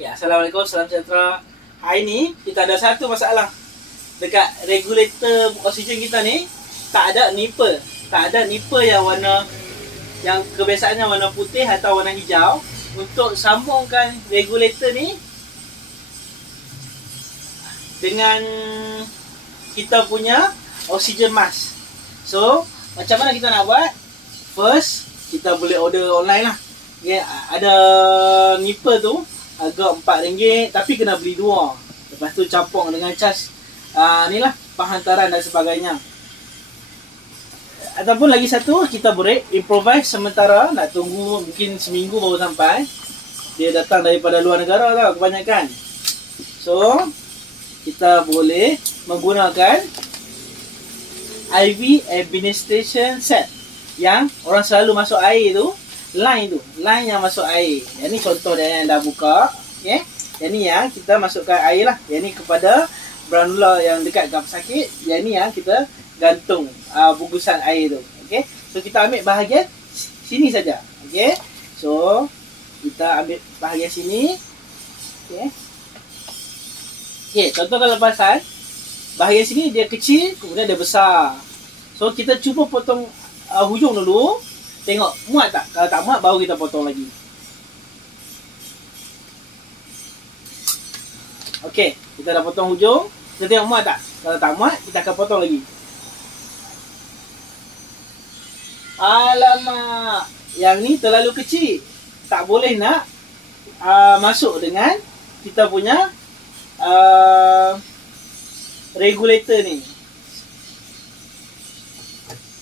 Ya, Assalamualaikum, salam sejahtera. Hari ni kita ada satu masalah. Dekat regulator oksigen kita ni tak ada nipple. Tak ada nipple yang warna, yang kebiasaannya warna putih atau warna hijau. Untuk sambungkan regulator ni dengan kita punya oksigen mask. So, macam mana kita nak buat? First, kita boleh order online lah. Okay, ada nipple tu harga RM4, tapi kena beli dua. Lepas tu campur dengan cas ni lah, penghantaran dan sebagainya. Ataupun lagi satu, kita boleh improvise sementara, nak tunggu mungkin seminggu baru sampai. Dia datang daripada luar negara tau kebanyakan. So, kita boleh menggunakan IV administration set yang orang selalu masuk air tu. Line yang masuk air. Yang ni contoh dia yang dah buka. Okay. Yang ni yang kita masukkan air lah. Yang ni kepada granula yang dekat gap sakit. Yang ni yang kita gantung bungkusan air tu. Okay. So kita ambil bahagian sini saja. Okay. So kita ambil bahagian sini. Okay. Okay. Contoh kelepasan. Bahagian sini dia kecil, kemudian dia besar. So kita cuba potong hujung dulu. Tengok muat tak? Kalau tak muat baru kita potong lagi. Okey, kita dah potong hujung. Kita tengok muat tak? Kalau tak muat, kita akan potong lagi. Alamak, yang ni terlalu kecil. Tak boleh nak masuk dengan kita punya regulator ni.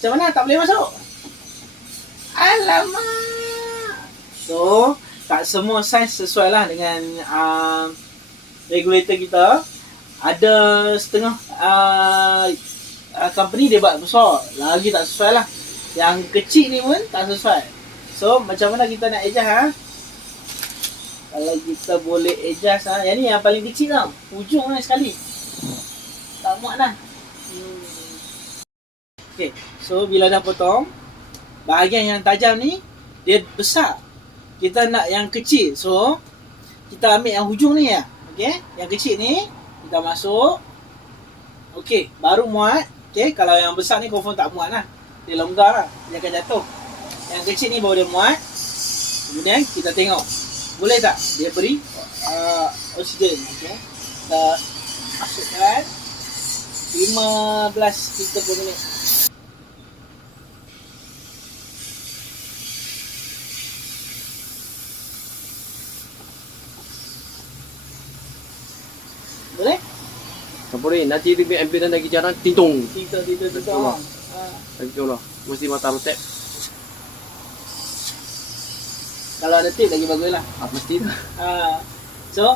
Macam mana tak boleh masuk? Alamak. So, tak semua saiz sesuai lah dengan regulator kita. Ada setengah company dia buat besar, lagi tak sesuai lah. Yang kecil ni pun tak sesuai. So, macam mana kita nak adjust Kalau kita boleh adjust yang ni yang paling kecil tau. Hujung lah sekali. Tak muat lah. Okay, so bila dah potong, bahagian yang tajam ni dia besar. Kita nak yang kecil. So kita ambil yang hujung ni ya. Okey, yang kecil ni kita masuk. Okey, baru muat. Okey, kalau yang besar ni confirm tak muat lah. Dia longgar lah, dia akan jatuh. Yang kecil ni baru dia muat. Kemudian kita tengok boleh tak dia beri oksigen. Okey, kita masukkan 15 liter per minit. Boleh? Tak boleh. Nanti dia ambil lagi jarang tintung. Tintung. Lagi lah. Mesti mata rotek. Kalau ada tip lagi bagus lah. Mesti tu. So,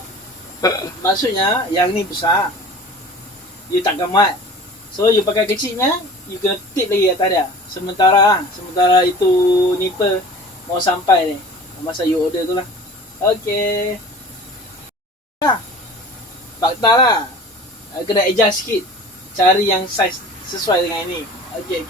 maksudnya yang ni besar. You takkan muat. So, you pakai kecilnya, you kena tip lagi atas dia. Sementara itu nipple mau sampai ni. Masa you order tu lah. Okay. Fakta lah. Kena adjust sikit. Cari yang saiz sesuai dengan ini. Okay.